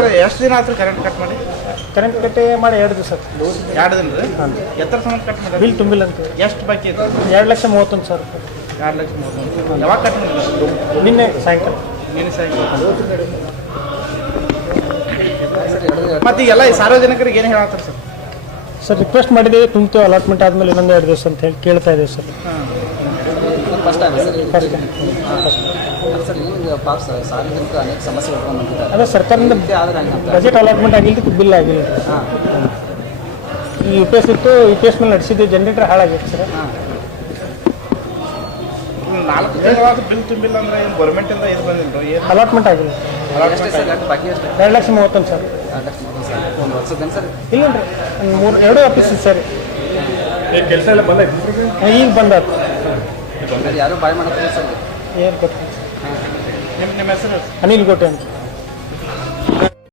ಎಷ್ಟ್ರ ಎಷ್ಟು ದಿನ ಆಯ್ತು ಕರೆಂಟ್ ಕಟ್ ಮಾಡಿ? ಕರೆಂಟ್ ಕಟ್ಟೆ ಮಾಡಿ 2 ದಿವಸ 2 ದಿನ ರೀ? ಎತ್ತರ ಸಂಬಂಧ ಕಟ್ ಮಾಡಿ ಬಿಲ್ ತುಂಬಿಲ್ಲ ಅಂತ. ಎಷ್ಟು ಬಾಕಿ ಐತೆ? 2,31,000 ರೂಪಾಯಿ. 2,30,000. ಯಾವಾಗ ಕಟ್ ಮಾಡಿದ್ರು? ನಿನ್ನೆ ಸಾಯಂಕಾಲ. ನಿನ್ನೆ ಸಾಯಂಕಾಲ. ಮತ್ತು ಈಗೆಲ್ಲ ಸಾರ್ವಜನಿಕರಿಗೆ ಏನು ಹೇಳತ್ತಾರೆ ಸರ್? ಸರ್ ರಿಕ್ವೆಸ್ಟ್ ಮಾಡಿದ್ದೀವಿ, ತುಂಬ್ತೀವಿ ಅಲಾಟ್ಮೆಂಟ್ ಆದಮೇಲೆ ಇನ್ನೊಂದು 2 ದಿವಸ ಅಂತ ಹೇಳಿ ಕೇಳ್ತಾ ಇದ್ದೀವಿ sir. First time sir first sir ನಿಮಗೆ ಪಾಪ ಸಾರ್ವಜನಿಕ ಅನೇಕ ಸಮಸ್ಯೆಗಳು ಬಂದಿದ್ದಾರೆ. ಅದೇ ಸರ್ಕಾರದಿಂದ ಬಜೆಟ್ ಅಲಾಟ್ಮೆಂಟ್ ಆಗಿಲ್ಲ, ಬಿಲ್ ಆಗಿಲ್ಲ. ಈ UPS ಇತ್ತು, UPS ಮೇಲೆ ನಡೆಸಿದ್ವಿ, ಜನರೇಟರ್ ಹಾಳಾಗಿತ್ತು ಸರ್. 4 ತಿಂಗಳಾದ ಬಿಲ್ ತುಂಬಿಲ್ಲ ಅಂದ್ರೆ ಏನು ಗೌರ್ಮೆಂಟಿಂದ ಇದು ಬಂದಿಲ್ಲ? ಏನು ಅಲಾಟ್ಮೆಂಟ್ ಆಗಿಲ್ಲ. ಬಾಕಿ ಎಷ್ಟು? 2,30,000 ಸರ್. 2,30,000 ಒಂದು ವರ್ಷದ ಸರ್? ಇಲ್ಲ ರೀ, 2 ಆಫೀಸ್ ಇದೆ ಸರ್. ಕೆಲಸ ಎಲ್ಲ ಬಂದೈತಿ ಈಗ ಬಂದಾತು. ಯಾರು ಬಾಯ್ ಮಾಡಕ್ಕೆ ಸರ್? ಏನು ಗೊತ್ತಿಲ್ಲ. ನಿಮ್ಮ ಹೆಸರು? ಅನಿಲ್ ಕೋಟೆ ಅಂತ.